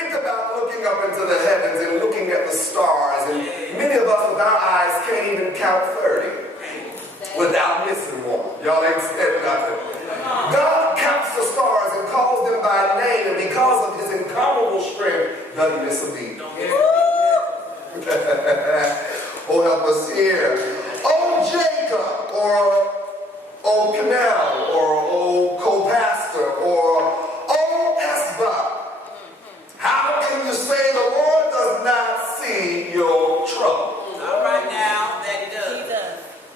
think about looking up into the heavens and looking at the stars, and many of us with our eyes can't even count 30 without missing one. Y'all ain't said nothing. God counts the stars and calls them by name, and because of his incomparable strength, doesn't miss a beat. Oh, help us here. Oh, Jacob, or oh, Kemel, or oh, co-pastor, or oh, Esba. How can you say the Lord does not see your trouble? All right now, that he does.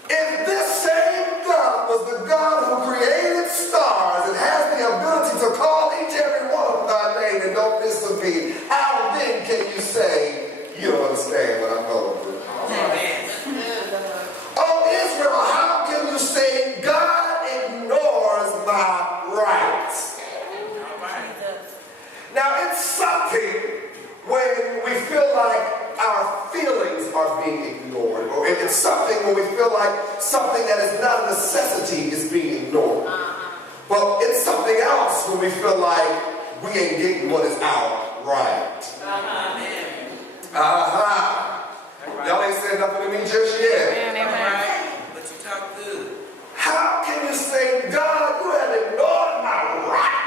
If this same God was the God who created stars and has the ability to call each and every one of them by name and don't miss a beat, how then can you say you don't understand what I'm going through? Oh, Israel, how can you say God ignores my rights? Now, it's something when we feel like our feelings are being ignored, or it's something when we feel like something that is not a necessity is being ignored. But it's something else when we feel like we ain't getting what is our right. Y'all ain't said nothing to me just yet. But you talk good. How can you say, God, you have ignored my right?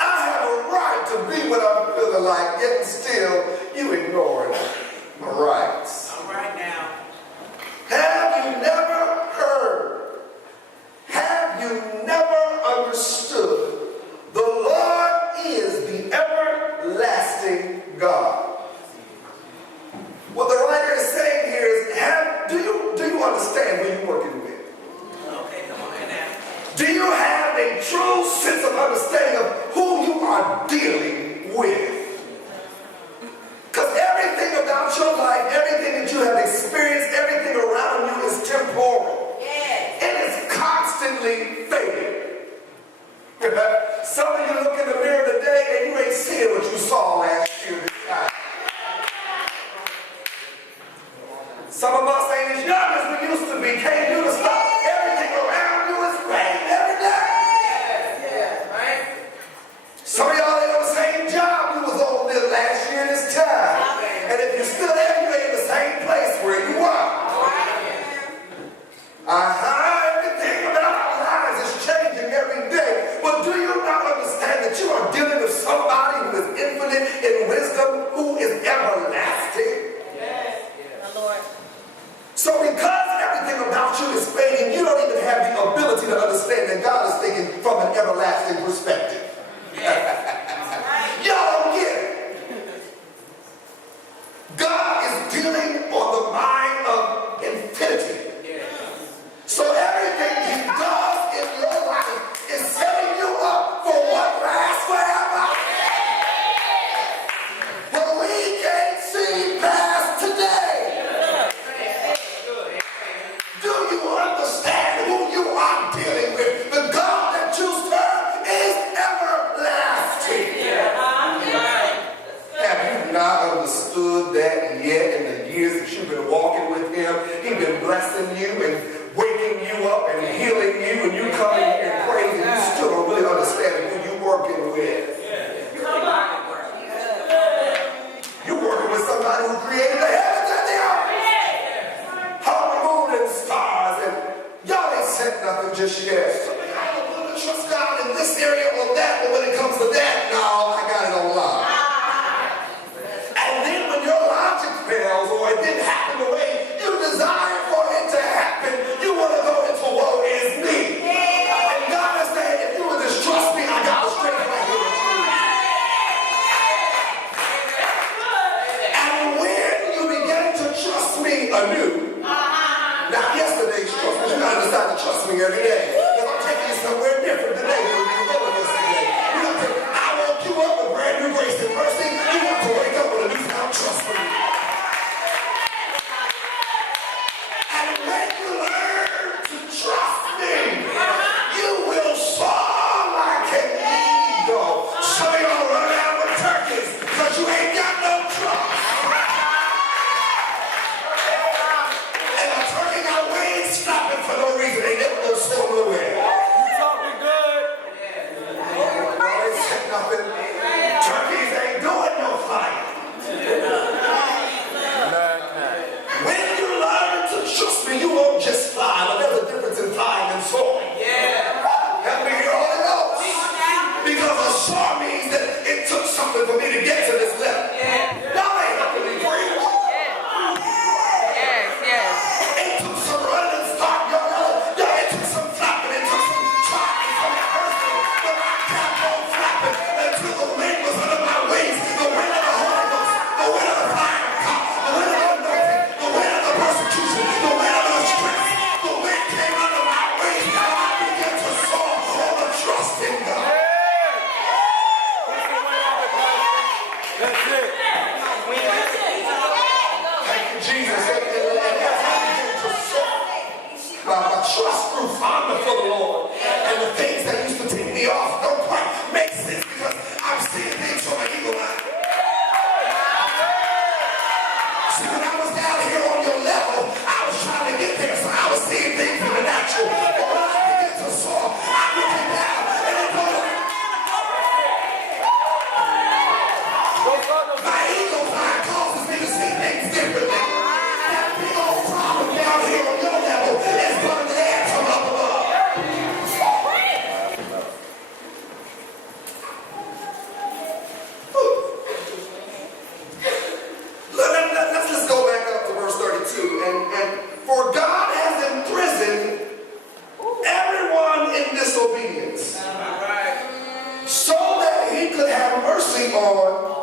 I have a right to be what I'm feeling like, yet still you ignoring my rights. All right now. Have you never heard? Have you never understood? The Lord is the everlasting God. What the writer is saying here is, do you understand who you're working with? Okay, come on now. Do you have a true sense of understanding of who you are dealing with? Because everything about your life, everything that you have experienced, everything around you is temporal. It is constantly fading. Some of you look in the mirror today and you ain't seeing what you saw last year this time. Some of us ain't as young as we used to be. Can't do the stuff. Everything around you is fading every day. Some of y'all ain't on the same job you was on this last year this time. And if you're still there, you ain't in the same place where you were. Everything about our lives is changing every day. But do you not understand that for me to get to this level. Y'all ain't helping me preach. It took some running and start, y'all. It took some flapping, it took some trying, some rehearsing, but I kept on flapping until the wind was under my wings. The wind of the Holy Ghost, the wind of the fire of God, the wind of the anointing, the wind of the persecution, the wind of the stress. The wind came under my wings and I began to soar over trust in God. That's it. Thank you, Jesus. And as I began to soar, my trust grew fonder for the Lord. And the things that used to take me off don't quite make sense because I'm seeing things from an eagle eye. See, when I was down here on your level, I was trying to get there, so I was seeing things in the natural. But when I began to soar, I'm looking down and it goes like, my eagle's eye causes me to see things differently. That big old problem down here on your level is burning the air from up above. Let's just go back up to verse 32. And for God has imprisoned everyone in disobedience, so that he could have mercy on